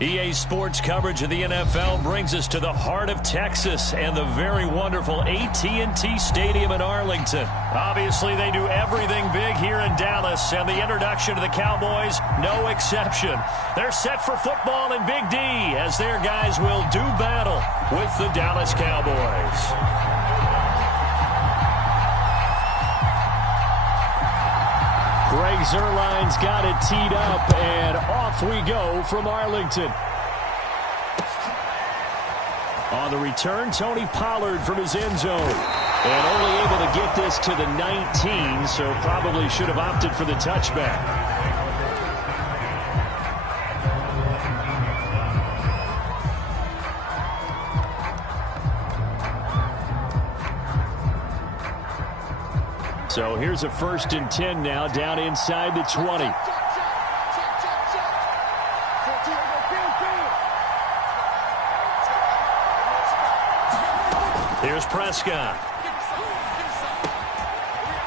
EA Sports coverage of the NFL brings us to the heart of Texas and the very wonderful AT&T Stadium in Arlington. Obviously, they do everything big here in Dallas, and the introduction to the Cowboys, no exception. They're set for football in Big D as their guys will do battle with the Dallas Cowboys. Greg Zuerlein's got it teed up, and off we go from Arlington. On the return, Tony Pollard from his end zone. And only able to get this to the 19, so probably should have opted for the touchback. So here's a 1st and 10 now, down inside the 20. Here's Prescott.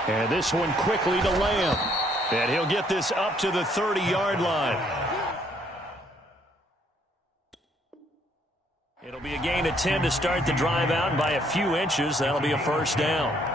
And this one quickly to Lamb. And he'll get this up to the 30-yard line. It'll be a gain of 10 to start the drive out, and by a few inches, that'll be a 1st down.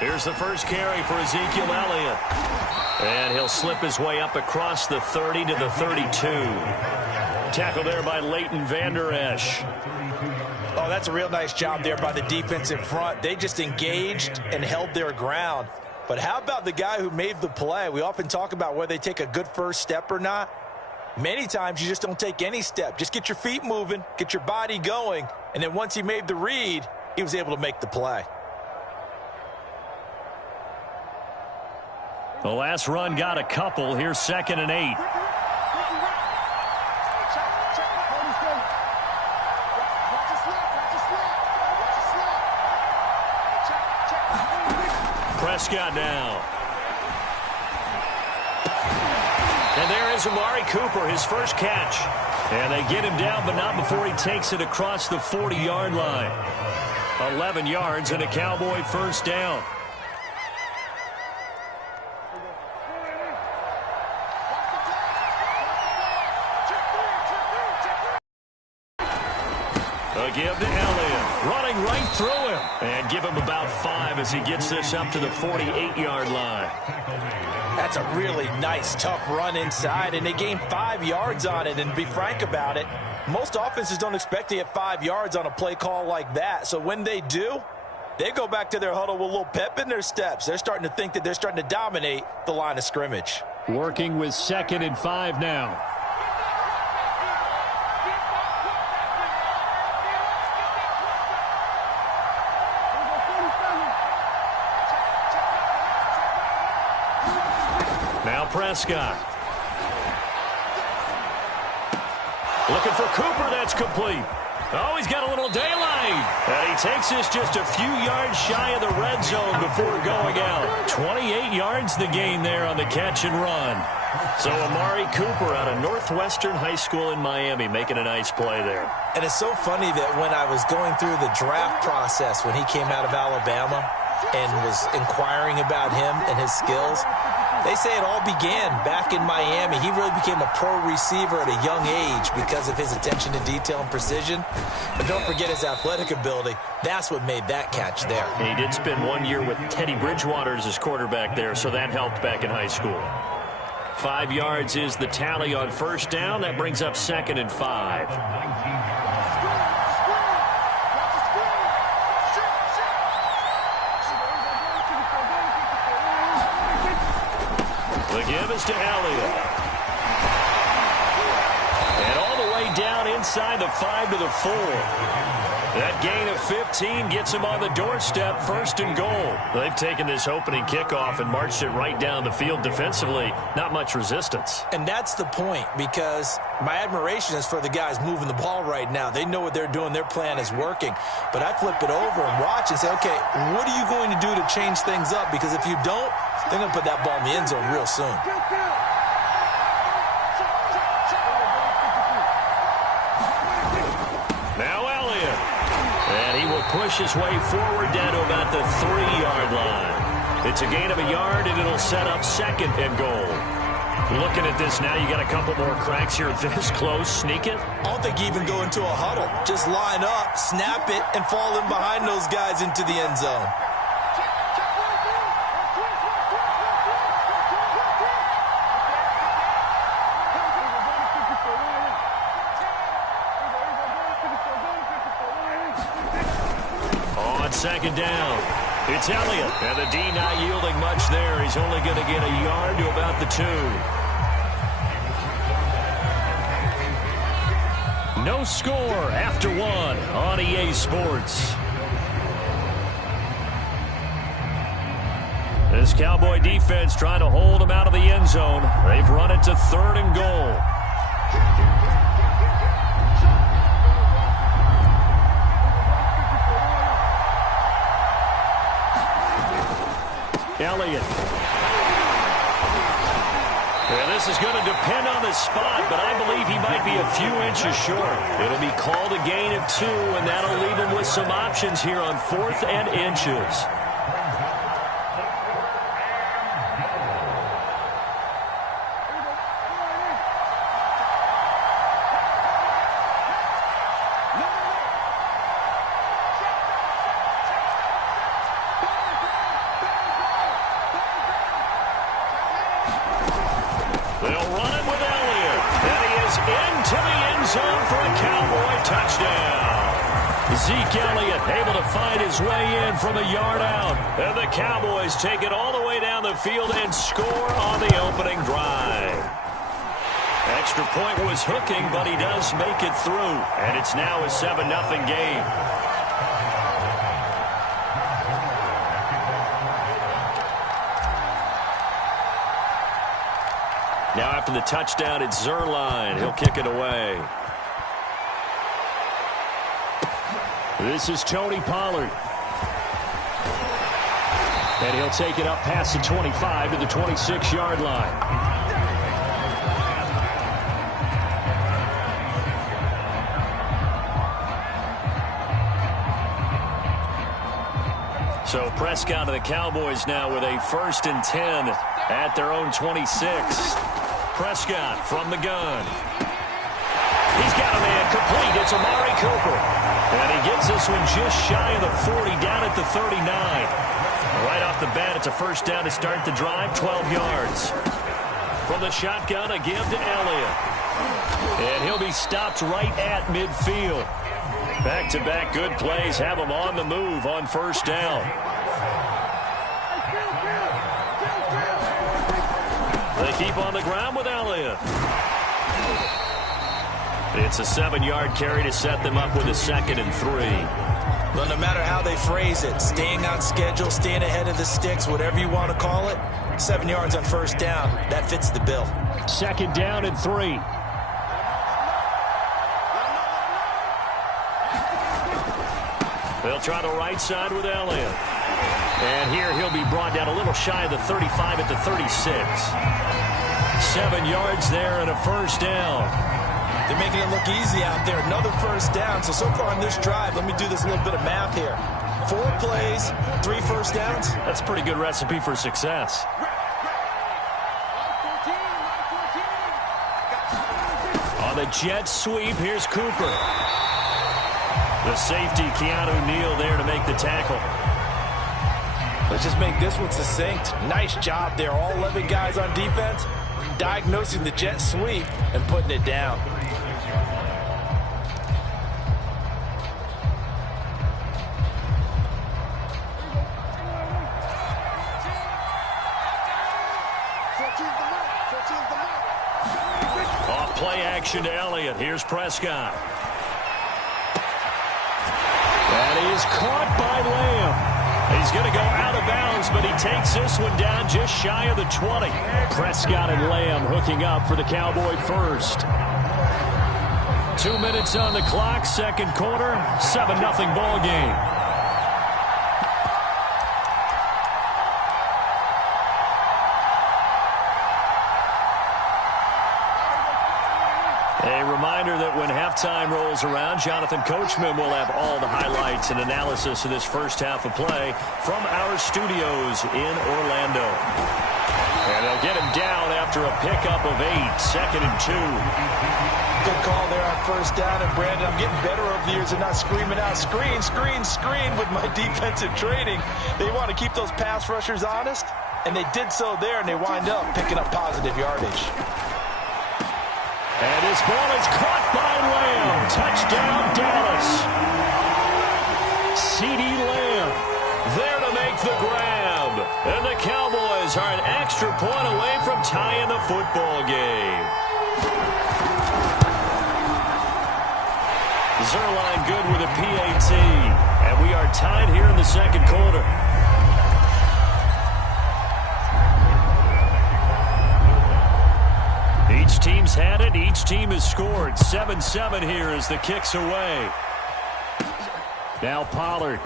Here's the first carry for Ezekiel Elliott. And he'll slip his way up across the 30 to the 32. Tackled there by Leighton Vander Esch. Oh, that's a real nice job there by the defense in front. They just engaged and held their ground. But how about the guy who made the play? We often talk about whether they take a good first step or not. Many times you just don't take any step. Just get your feet moving, get your body going, and then once he made the read, he was able to make the play. The last run got a couple. Here's 2nd and 8. Prescott now. And there is Amari Cooper, his first catch. And they get him down, but not before he takes it across the 40-yard line. 11 yards and a Cowboy 1st down. Give to Elliott, running right through him. And give him about 5 as he gets this up to the 48-yard line. That's a really nice, tough run inside, and they gained 5 yards on it. And to be frank about it, most offenses don't expect to get 5 yards on a play call like that. So when they do, they go back to their huddle with a little pep in their steps. They're starting to think that they're starting to dominate the line of scrimmage. Working with 2nd and 5 now. Prescott. Looking for Cooper, that's complete. Oh, he's got a little daylight. And he takes this just a few yards shy of the red zone before going out. 28 yards the gain there on the catch and run. So Amari Cooper out of Northwestern High School in Miami making a nice play there. And it's so funny that when I was going through the draft process when he came out of Alabama and was inquiring about him and his skills, they say it all began back in Miami. He really became a pro receiver at a young age because of his attention to detail and precision. But don't forget his athletic ability. That's what made that catch there. He did spend 1 year with Teddy Bridgewater as his quarterback there, so that helped back in high school. 5 yards is the tally on 1st down. That brings up 2nd and 5. The give is to Elliott. And all the way down inside the 5 to the 4. That gain of 15 gets him on the doorstep, 1st and goal. They've taken this opening kickoff and marched it right down the field defensively. Not much resistance. And that's the point, because my admiration is for the guys moving the ball right now. They know what they're doing. Their plan is working. But I flip it over and watch and say, okay, what are you going to do to change things up? Because if you don't, they're going to put that ball in the end zone real soon. Push his way forward down to about the 3-yard line. It's a gain of a yard, and it'll set up 2nd and goal. Looking at this now, you got a couple more cracks here this close. Sneak it? I don't think you even go into a huddle. Just line up, snap it, and fall in behind those guys into the end zone. Second down. It's Elliott. And the D not yielding much there. He's only going to get a yard to about the 2. No score after 1 on EA Sports. This Cowboy defense trying to hold him out of the end zone. They've run it to 3rd and goal. Elliott. And this is going to depend on the spot, but I believe he might be a few inches short. It'll be called a gain of 2, and that'll leave him with some options here on 4th and inches. Zeke Elliott able to find his way in from a yard out. And the Cowboys take it all the way down the field and score on the opening drive. Extra point was hooking, but he does make it through. And it's now a 7-0 game. Now after the touchdown, it's Zuerlein. He'll kick it away. This is Tony Pollard. And he'll take it up past the 25 to the 26-yard line. So Prescott and the Cowboys now with a 1st and 10 at their own 26. Prescott from the gun. He's got a man complete. It's Amari Cooper. And he gets this one just shy of the 40, down at the 39. Right off the bat, it's a 1st down to start the drive, 12 yards. From the shotgun, a give to Elliott. And he'll be stopped right at midfield. Back-to-back good plays have him on the move on 1st down. They keep on the ground with Elliott. It's a 7-yard carry to set them up with a 2nd and 3. Well, no matter how they phrase it, staying on schedule, staying ahead of the sticks, whatever you want to call it, 7 yards on 1st down, that fits the bill. 2nd down and 3. They'll try the right side with Elliott. And here he'll be brought down a little shy of the 35 at the 36. 7 yards there and a 1st down. They're making it look easy out there. Another 1st down. So far on this drive, let me do this little bit of math here. 4 plays, 3 1st downs. That's a pretty good recipe for success. On the jet sweep, here's Cooper. The safety, Keanu Neal, there to make the tackle. Let's just make this one succinct. Nice job there. All 11 guys on defense diagnosing the jet sweep and putting it down. Off play action to Elliott. Here's Prescott. And he is caught by Lamb. He's going to go out of bounds, but he takes this one down just shy of the 20. Prescott and Lamb hooking up for the Cowboy first. 2 minutes on the clock, second quarter, 7-0 ball game. A reminder that when halftime rolls around, Jonathan Coachman will have all the highlights and analysis of this first half of play from our studios in Orlando. And they'll get him down after a pickup of 8, 2nd and 2. Good call there on first down. And, Brandon, I'm getting better over the years and not screaming out, screen, screen, screen with my defensive training. They want to keep those pass rushers honest, and they did so there, and they wind up picking up positive yardage. And his ball is caught by Lamb. Touchdown, Dallas. CeeDee Lamb there to make the grab. And the Cowboys are an extra point away from tying the football game. Zuerlein good with a PAT. And we are tied here in the second quarter. Each team's had it. Each team has scored. 7-7 here as the kick's away. Now Pollard.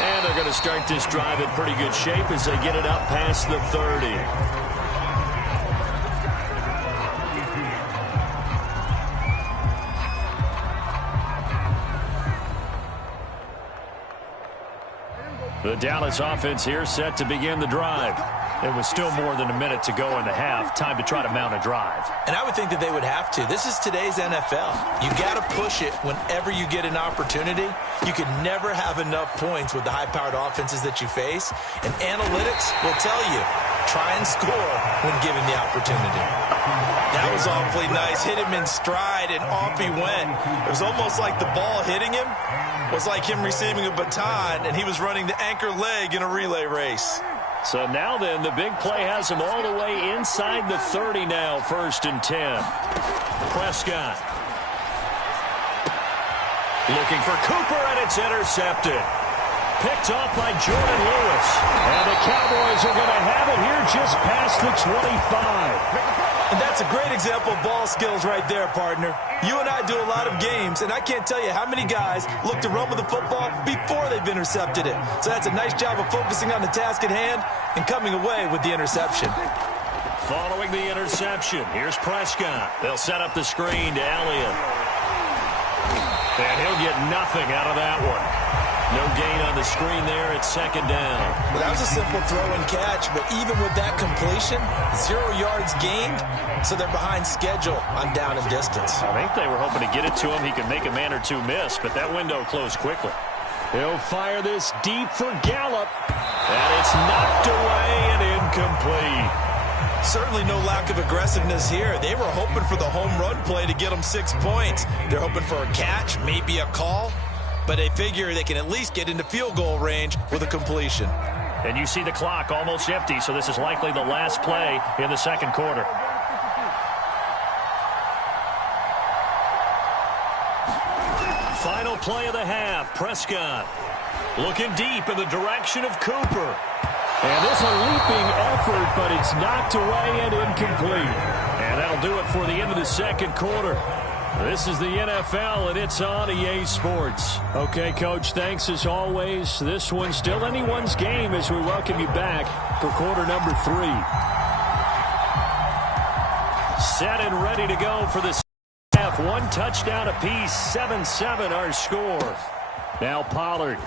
And they're going to start this drive in pretty good shape as they get it up past the 30. The Dallas offense here set to begin the drive. It was still more than a minute to go in the half. Time to try to mount a drive. And I would think that they would have to. This is today's NFL. You got to push it whenever you get an opportunity. You can never have enough points with the high-powered offenses that you face. And analytics will tell you, try and score when given the opportunity. That was awfully nice. Hit him in stride, and off he went. It was almost like the ball hitting him was like him receiving a baton, and he was running the anchor leg in a relay race. So now then, the big play has him all the way inside the 30 now, 1st and 10. Prescott. Looking for Cooper, and it's intercepted. Picked off by Jordan Lewis. And the Cowboys are going to have it here just past the 25. And that's a great example of ball skills right there, partner. You and I do a lot of games, and I can't tell you how many guys look to run with the football before they've intercepted it. So that's a nice job of focusing on the task at hand and coming away with the interception. Following the interception, here's Prescott. They'll set up the screen to Elliott. And he'll get nothing out of that one. No gain on the screen there. It's 2nd down. Well, that was a simple throw and catch, but even with that completion, 0 yards gained, so they're behind schedule on down and distance. I think they were hoping to get it to him. He could make a man or two miss, but that window closed quickly. He'll fire this deep for Gallup. And it's knocked away and incomplete. Certainly no lack of aggressiveness here. They were hoping for the home run play to get them 6 points. They're hoping for a catch, maybe a call. But they figure they can at least get into field goal range with a completion. And you see the clock almost empty, so this is likely the last play in the second quarter. Final play of the half. Prescott looking deep in the direction of Cooper. And this is a leaping effort, but it's knocked away and incomplete. And that'll do it for the end of the second quarter. This is the NFL, and it's on EA Sports. Okay, Coach, thanks as always. This one's still anyone's game as we welcome you back for quarter number 3. Set and ready to go for the half. 1 touchdown apiece, 7-7 our score. Now Pollard.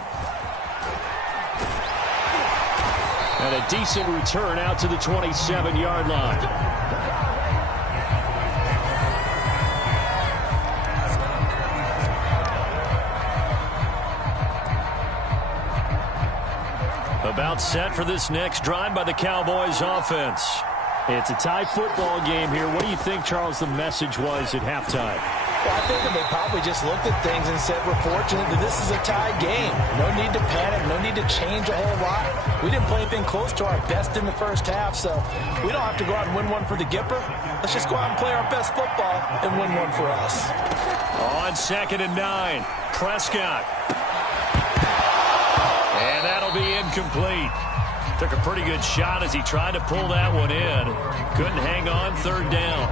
And a decent return out to the 27-yard line. About set for this next drive by the Cowboys offense. It's a tie football game here. What do you think, Charles, the message was at halftime? Well, I think that they probably just looked at things and said, we're fortunate that this is a tie game. No need to panic, no need to change a whole lot. We didn't play anything close to our best in the first half, so we don't have to go out and win one for the Gipper. Let's just go out and play our best football and win one for us. On 2nd and 9, Prescott. And that'll be incomplete. Took a pretty good shot as he tried to pull that one in. Couldn't hang on 3rd down.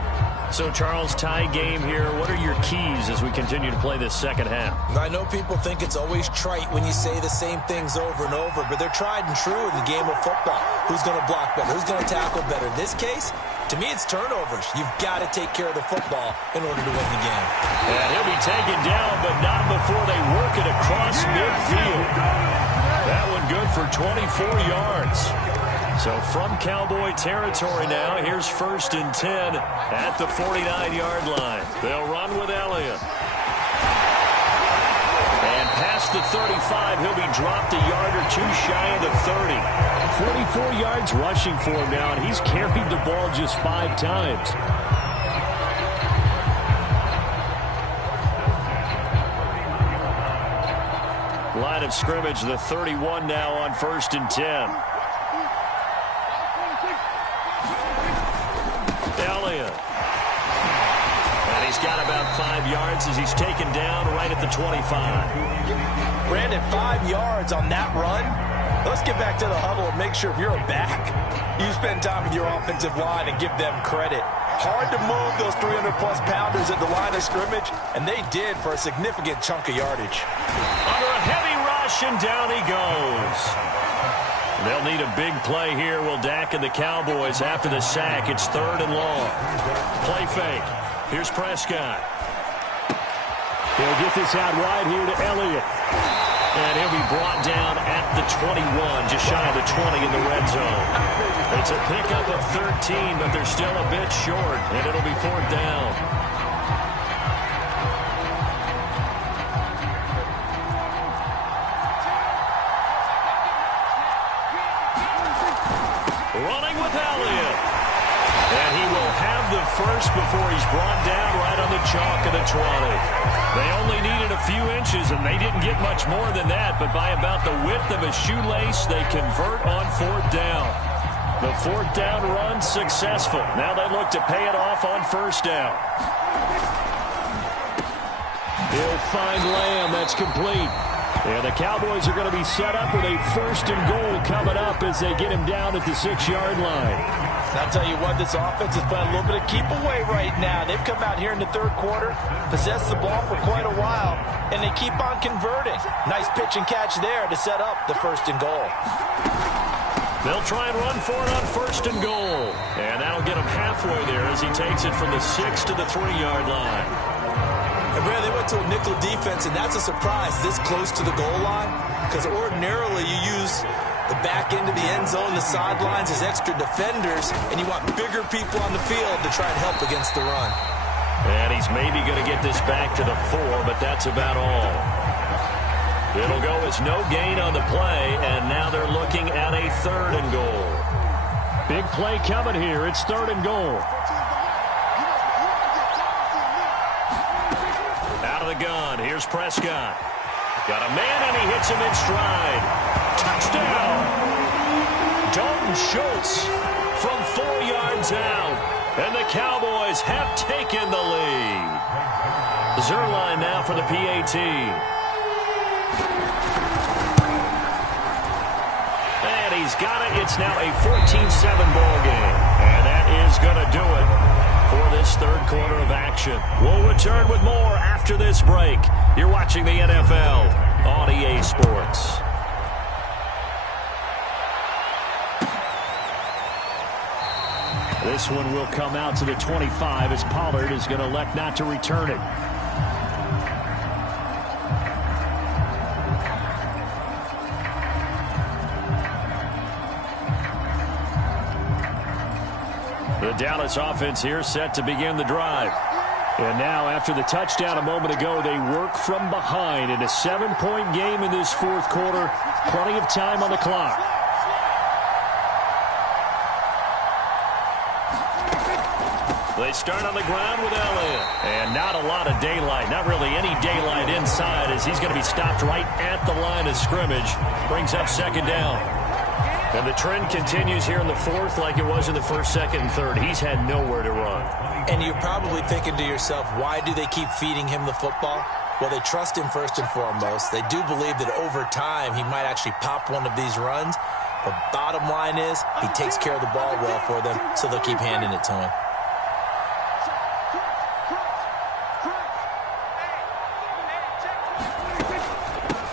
So, Charles, tie game here. What are your keys as we continue to play this second half? I know people think it's always trite when you say the same things over and over, but they're tried and true in the game of football. Who's going to block better? Who's going to tackle better? In this case, to me, it's turnovers. You've got to take care of the football in order to win the game. And he'll be taken down, but not before they work it across midfield. That one good for 24 yards. So from Cowboy territory now, here's 1st and 10 at the 49-yard line. They'll run with Elliott. And past the 35, he'll be dropped a yard or two shy of the 30. 44 yards rushing for him now, and he's carried the ball just 5 times. Line of scrimmage, the 31 now on 1st and 10. Elliott. And he's got about 5 yards as he's taken down right at the 25. Brandon, 5 yards on that run. Let's get back to the huddle and make sure if you're a back, you spend time with your offensive line and give them credit. Hard to move those 300-plus pounders at the line of scrimmage, and they did for a significant chunk of yardage. Under a heavy rush, and down he goes. They'll need a big play here, will Dak and the Cowboys after the sack. It's 3rd and long. Play fake. Here's Prescott. He'll get this out wide here to Elliott. And he'll be brought down at the 21, just shy of the 20 in the red zone. It's a pickup of 13, but they're still a bit short, and it'll be 4th down. Running with Elliott. And he will have the first before he's brought down right on the chalk of the 20. They only needed a few inches, and they didn't get much more than that, but by about the width of a shoelace, they convert on 4th down. The 4th down run successful. Now they look to pay it off on 1st down. He'll find Lamb. That's complete. And the Cowboys are going to be set up with a 1st and goal coming up as they get him down at the 6-yard line. And I'll tell you what, this offense is playing a little bit of keep away right now. They've come out here in the 3rd quarter, possessed the ball for quite a while, and they keep on converting. Nice pitch and catch there to set up the 1st and goal. They'll try and run for it on 1st and goal. And that'll get him halfway there as he takes it from the 6 to the 3-yard line. And Brad, they went to a nickel defense, and that's a surprise this close to the goal line, because ordinarily you use the back end of the end zone, the sidelines as extra defenders, and you want bigger people on the field to try and help against the run. And he's maybe going to get this back to the 4, but that's about all. It'll go as no gain on the play, and now they're looking at a 3rd and goal. Big play coming here. It's 3rd and goal. Out of the gun. Here's Prescott. Got a man, and he hits him in stride. Touchdown! Dalton Schultz from 4 yards out. And the Cowboys have taken the lead. Zuerlein now for the PAT. And he's got it. It's now a 14-7 ball game. And that is going to do it for this 3rd quarter of action. We'll return with more after this break. You're watching the NFL on EA Sports. This one will come out to the 25 as Pollard is going to elect not to return it. The Dallas offense here set to begin the drive. And now after the touchdown a moment ago, they work from behind in a 7-point game in this 4th quarter. Plenty of time on the clock. They start on the ground with Elliott. And not a lot of daylight. Not really any daylight inside as he's going to be stopped right at the line of scrimmage. Brings up second down. And the trend continues here in the fourth like it was in the first, second, and third. He's had nowhere to run. And you're probably thinking to yourself, why do they keep feeding him the football? Well, they trust him first and foremost. They do believe that over time he might actually pop one of these runs. But bottom line is he takes care of the ball well for them, so they'll keep handing it to him.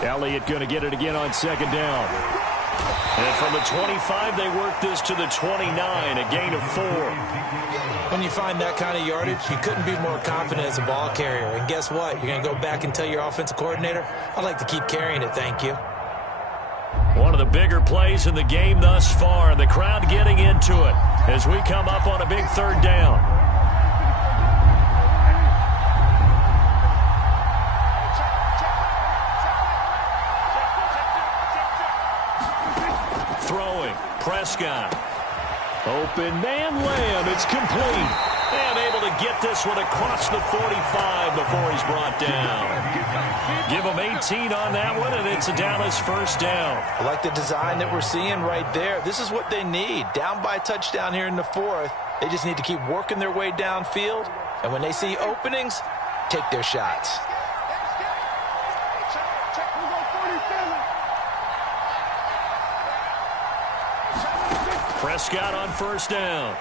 Elliott going to get it again on second down. And from the 25, they work this to the 29, a gain of 4. When you find that kind of yardage, you couldn't be more confident as a ball carrier. And guess what? You're going to go back and tell your offensive coordinator, I'd like to keep carrying it, thank you. One of the bigger plays in the game thus far, and the crowd getting into it as we come up on a big third down. Throwing, Prescott. Open man, Lamb, it's complete. And able to get this one across the 45 before he's brought down. Give him 18 on that one, and it's a Dallas first down. I like the design that we're seeing right there. This is what they need. Down by a touchdown here in the fourth. They just need to keep working their way downfield. And when they see openings, take their shots. Prescott on first down.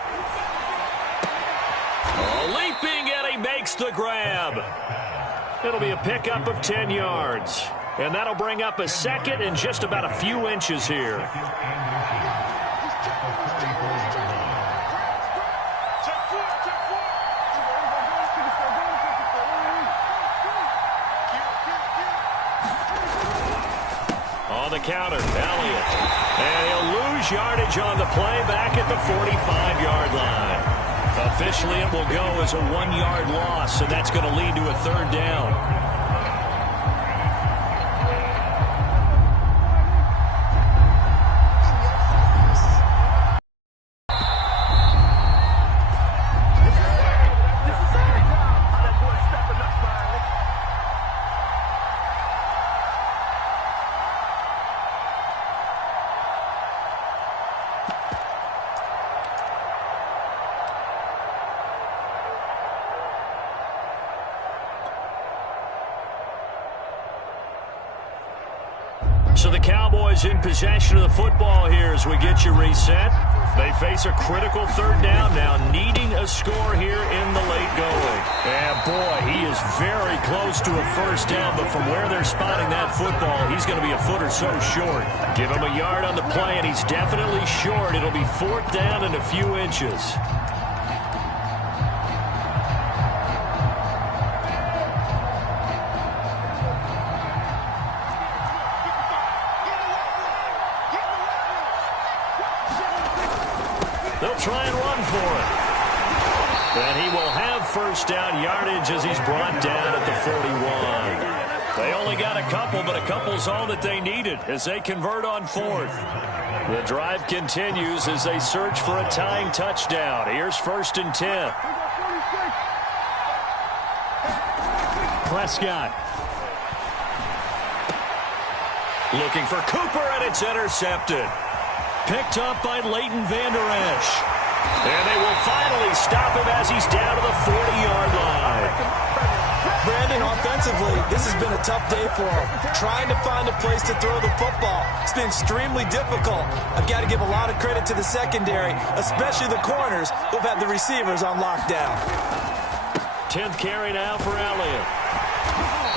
Leaping, and he makes the grab. It'll be a pickup of 10 yards. And that'll bring up a second and just about a few inches here. On the counter, Elliott. And he'll lose yardage on the play back at the 45-yard line. Officially, it will go as a 1-yard loss, and that's going to lead to a third down. So the Cowboys in possession of the football here as we get you reset. They face a critical third down now, needing a score here in the late going. And boy, he is very close to a first down, but from where they're spotting that football, he's going to be a foot or so short. Give him a yard on the play, and he's definitely short. It'll be fourth down and a few inches. They'll try and run for it. And he will have first down yardage as he's brought down at the 41. They only got a couple, but a couple's all that they needed as they convert on fourth. The drive continues as they search for a tying touchdown. Here's first and 10. Prescott. Looking for Cooper, and it's intercepted. Picked up by Leighton Vander Esch. And they will finally stop him as he's down to the 40-yard line. Brandon, offensively, this has been a tough day for him. Trying to find a place to throw the football. It's been extremely difficult. I've got to give a lot of credit to the secondary, especially the corners who've had the receivers on lockdown. 10th carry now for Elliott.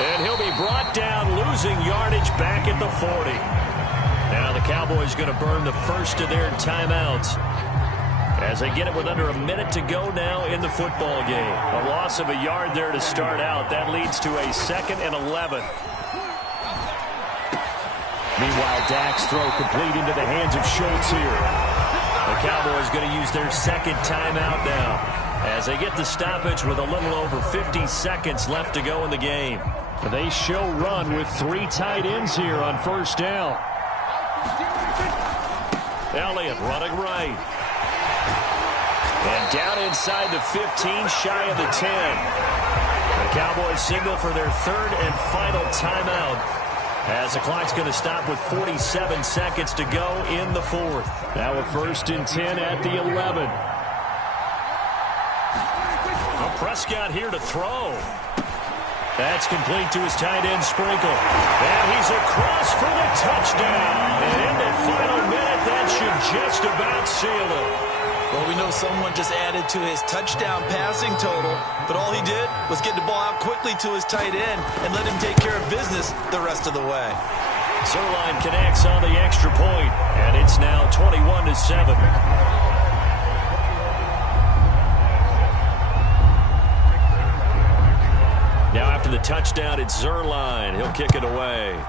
And he'll be brought down, losing yardage back at the 40. Now the Cowboys going to burn the first of their timeouts as they get it with under a minute to go now in the football game. A loss of a yard there to start out. That leads to a 2nd and 11. Meanwhile, Dak's throw complete into the hands of Schultz here. The Cowboys going to use their second timeout now as they get the stoppage with a little over 50 seconds left to go in the game. They show run with 3 tight ends here on first down. Elliott running right. And down inside the 15, shy of the 10. The Cowboys signal for their third and final timeout, as the clock's going to stop with 47 seconds to go in the fourth. Now a 1st and 10 at the 11. Well, Prescott here to throw. That's complete to his tight end, Sprinkle. And he's across for the touchdown. And in the final minute, that should just about seal it. Well, we know someone just added to his touchdown passing total, but all he did was get the ball out quickly to his tight end and let him take care of business the rest of the way. Zuerlein connects on the extra point, and it's now 21-7. Now after the touchdown, it's Zuerlein. He'll kick it away.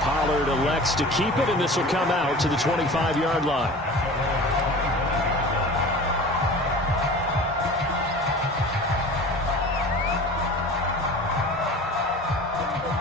Pollard elects to keep it, and this will come out to the 25-yard line.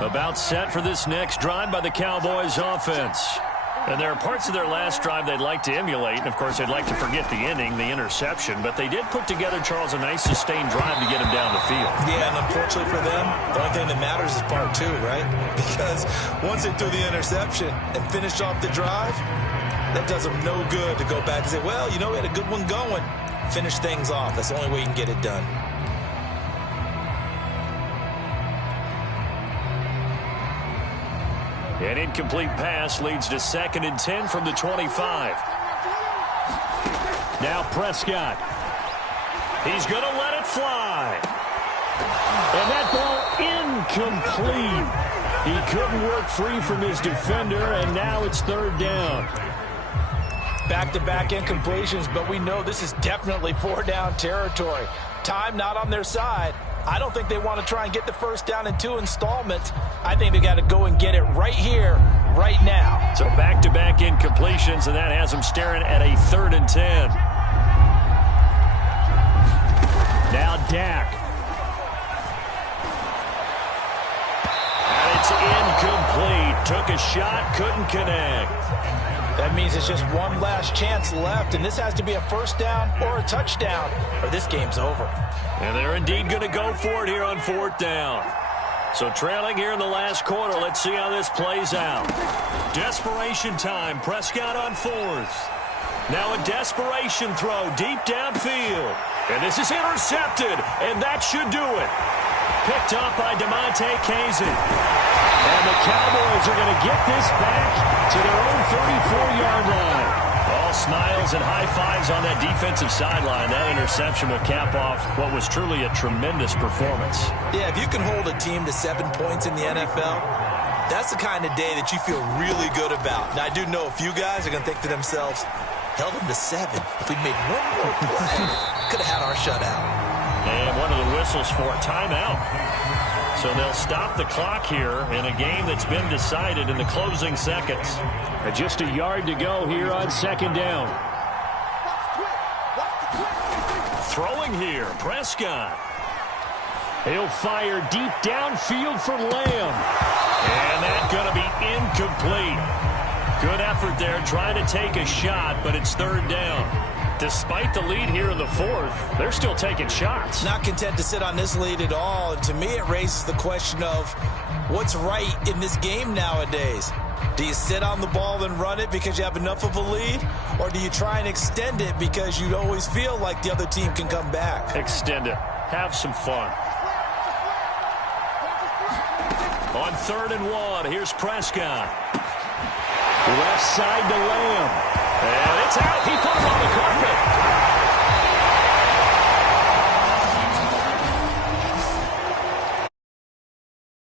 About set for this next drive by the Cowboys offense. And there are parts of their last drive they'd like to emulate. And, of course, they'd like to forget the inning, the interception. But they did put together, Charles, a nice sustained drive to get him down the field. Yeah, and unfortunately for them, the only thing that matters is part 2, right? Because once they threw the interception and finished off the drive, that does them no good to go back and say, well, you know, we had a good one going. Finish things off. That's the only way you can get it done. An incomplete pass leads to 2nd and 10 from the 25. Now Prescott. He's going to let it fly. And that ball incomplete. He couldn't work free from his defender, and now it's 3rd down. Back-to-back incompletions, but we know this is definitely 4-down territory. Time not on their side. I don't think they want to try and get the 1st down in 2 installments. I think they got to go and get it right here, right now. So back-to-back incompletions, and that has them staring at a 3rd and 10. Now Dak. And it's incomplete. Took a shot, couldn't connect. That means it's just one last chance left, and this has to be a 1st down or a touchdown, or this game's over. And they're indeed going to go for it here on 4th down. So trailing here in the last quarter, let's see how this plays out. Desperation time, Prescott on 4th. Now a desperation throw deep downfield. And this is intercepted, and that should do it. Picked up by Damontae Kazee. And the Cowboys are going to get this back to their own 34-yard line. All smiles and high fives on that defensive sideline. That interception will cap off what was truly a tremendous performance. Yeah, if you can hold a team to 7 points in the NFL, that's the kind of day that you feel really good about. Now, I do know a few guys are going to think to themselves, held them to 7. If we'd made one more play, could have had our shutout. And one of the whistles for a timeout. So they'll stop the clock here in a game that's been decided in the closing seconds. Just a yard to go here on 2nd down. Throwing here, Prescott. He'll fire deep downfield for Lamb. And that's going to be incomplete. Good effort there trying to take a shot, but it's 3rd down. Despite the lead here in the 4th, they're still taking shots. Not content to sit on this lead at all. And to me, it raises the question of what's right in this game nowadays. Do you sit on the ball and run it because you have enough of a lead? Or do you try and extend it because you always feel like the other team can come back? Extend it. Have some fun. On 3rd and 1, here's Prescott. Left side to Lamb. And it's out. He put him on the carpet.